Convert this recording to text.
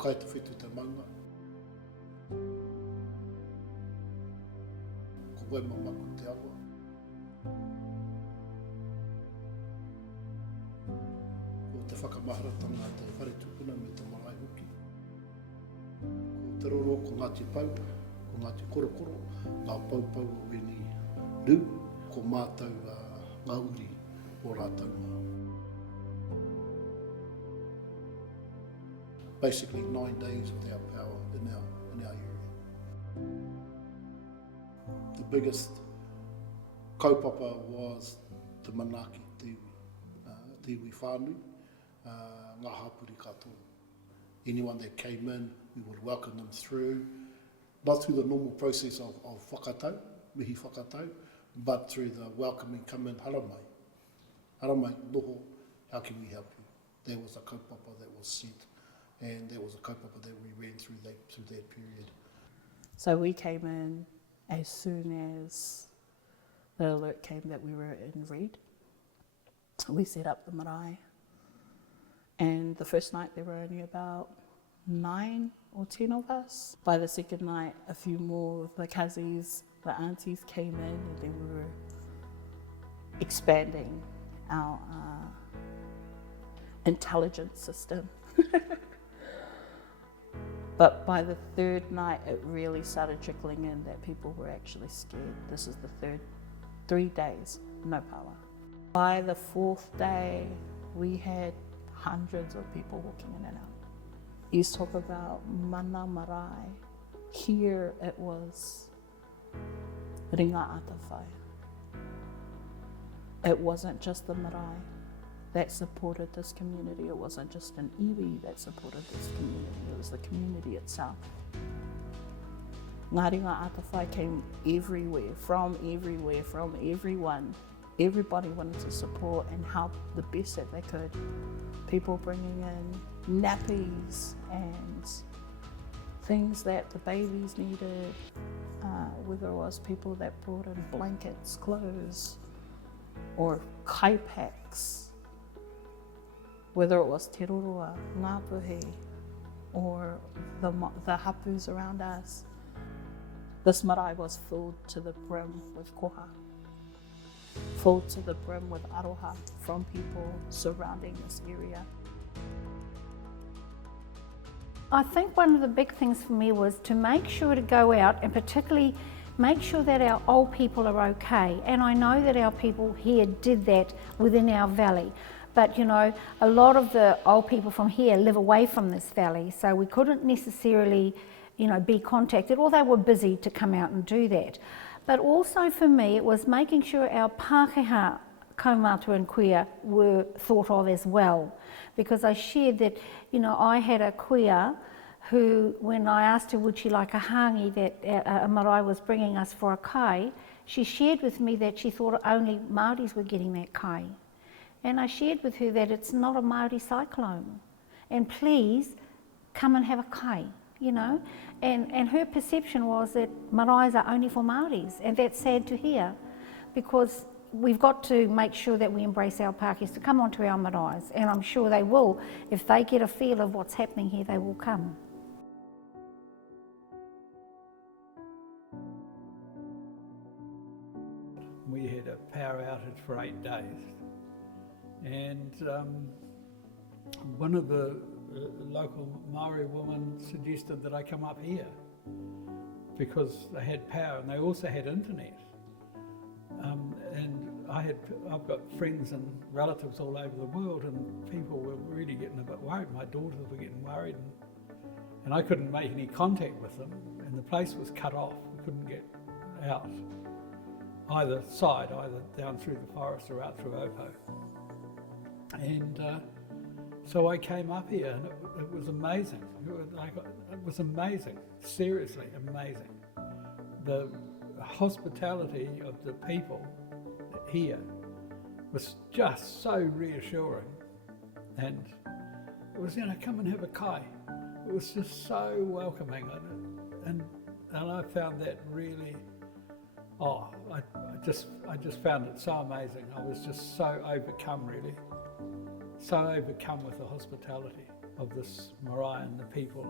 kai te whetū te maunga. Ko Waimamaku te awa. Ko te whakamaharatanga te whare tupuna me te marae hoki. Ko te roro ko Ngāti Pau, ko Ngāti Korokoro, ngā paupau o weni rū, ko mātou ngā uri o rātou ngā. Basically 9 days without power in our area. The biggest kaupapa was the manaki te iwi whānui, ngā hapuri katoa. Anyone that came in, we would welcome them through, not through the normal process of whakatau, mihi whakatau, but through the welcoming, come in, haramai. Haramai, noho, how can we help you? There was a kaupapa that was sent, and there was a kaupapa that we ran through that period. So we came in as soon as the alert came that we were in red. We set up the marae, and the first night there were only about 9 or 10 of us. By the second night, a few more of the kazis, the aunties came in, and then we were expanding our intelligence system. But by the third night, it really started trickling in that people were actually scared. This is the 3 days, no power. By the 4th day, we had hundreds of people walking in and out. You talk about mana marae. Here it was ringa atawhai. It wasn't just the marae that supported this community. It wasn't just an iwi that supported this community. It was the community itself. Ngā ringa atawhai came everywhere, from everyone. Everybody wanted to support and help the best that they could. People bringing in nappies and things that the babies needed, whether it was people that brought in blankets, clothes, or kai packs, whether it was Te Roroa, Ngāpuhi, or the hapus around us. This marae was filled to the brim with koha, filled to the brim with aroha from people surrounding this area. I think one of the big things for me was to make sure to go out and particularly make sure that our old people are okay. And I know that our people here did that within our valley. But you know, a lot of the old people from here live away from this valley, so we couldn't necessarily, you know, be contacted, or they were busy to come out and do that. But also for me, it was making sure our Pākehā kaumātua and kuia were thought of as well. Because I shared that, you know, I had a kuia who, when I asked her would she like a hangi that a marae was bringing us for a kai, she shared with me that she thought only Māoris were getting that kai. And I shared with her that it's not a Māori cyclone. And please, come and have a kai, you know. And her perception was that maraes are only for Māoris, and that's sad to hear, because we've got to make sure that we embrace our Pākehās to come onto our maraes, and I'm sure they will. If they get a feel of what's happening here, they will come. We had a power outage for 8 days, and one of the local Maori women suggested that I come up here because they had power and they also had internet. And I've got friends and relatives all over the world, and people were really getting a bit worried. My daughters were getting worried, and I couldn't make any contact with them, and the place was cut off. We couldn't get out either side, either down through the forest or out through Opo. And so I came up here, and it was amazing. It was amazing, seriously amazing. The hospitality of the people here was just so reassuring, and it was, you know, come and have a kai. It was just so welcoming, and I found that really, I just found it so amazing. I was just so overcome, really, so overcome with the hospitality of this marae and the people